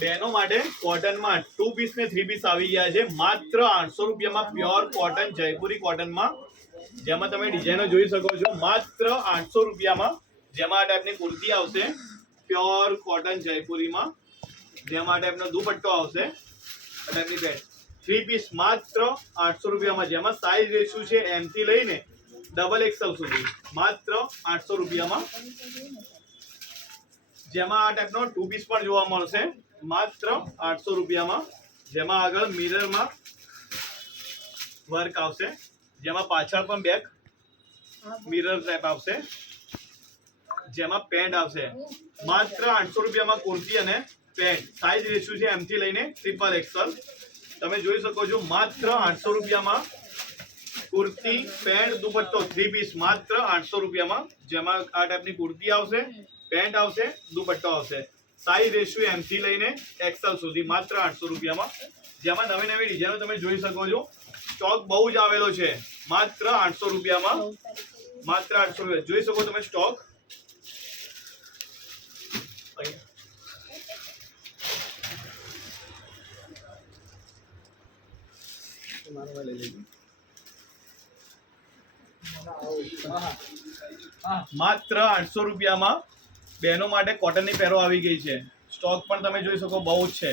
बहनों માટે કોટનમાં 2 પીસ ને 3 પીસ આવી ગયા છે માત્ર 800 રૂપિયામાં પ્યોર કોટન જયપુરી કોટનમાં, જેમાં તમે ડિઝાઇનો જોઈ શકો છો। માત્ર 800 રૂપિયામાં જેમાં આ ટાઈપની કુર્તી આવશે પ્યોર કોટન જયપુરીમાં, જેમાં આ ટાઈપનો દુપટ્ટો આવશે, આ ટાઈપની પેન્ટ 3 પીસ માત્ર 800 રૂપિયામાં, જેમાં સાઈઝ રેશિયો છે M થી લઈને XXL સુધી માત્ર 800 રૂપિયામાં, જેમાં આ ટાઈપનો 2 પીસ પણ જોવા મળશે માત્ર 800 રૂપિયામાં, જેમાં આગળ મિરરમાં વર્ક આવશે, જેમાં પાછળ પણ બેક મિરર ટાઈપ આવશે, જેમાં પેન્ટ આવશે માત્ર 800 રૂપિયામાં કુર્તી અને પેન્ટ, સાઈઝ રેશિયો છે M થી લઈને XXL। તમે જોઈ શકો છો માત્ર 800 રૂપિયામાં કુર્તી પેન્ટ દુપટ્ટો 3 પીસ માત્ર 800 રૂપિયામાં, જેમાં આ ટાઈપની કુર્તી આવશે, પેન્ટ આવશે, દુપટ્ટો આવશે, સાઈઝ રેશિયો M થી લઈને XL સુધી માત્ર 800 રૂપિયામાં, જેમાં નવી નવી ડિઝાઇનો તમે જોઈ શકો છો। સ્ટોક બહુ જ આવેલો છે માત્ર 800 રૂપિયામાં, માત્ર 800 રૂપિયા જોઈ શકો તમે સ્ટોક। માત્ર 800 રૂપિયામાં બહેનો માટે કોટનની પેરો આવી ગઈ છે, સ્ટોક પણ તમે જોઈ શકો બહુ જ છે।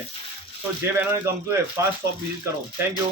તો જે બહેનોને ગમતું હોય ફાસ્ટ શોપ વિઝિટ કરો। Thank you.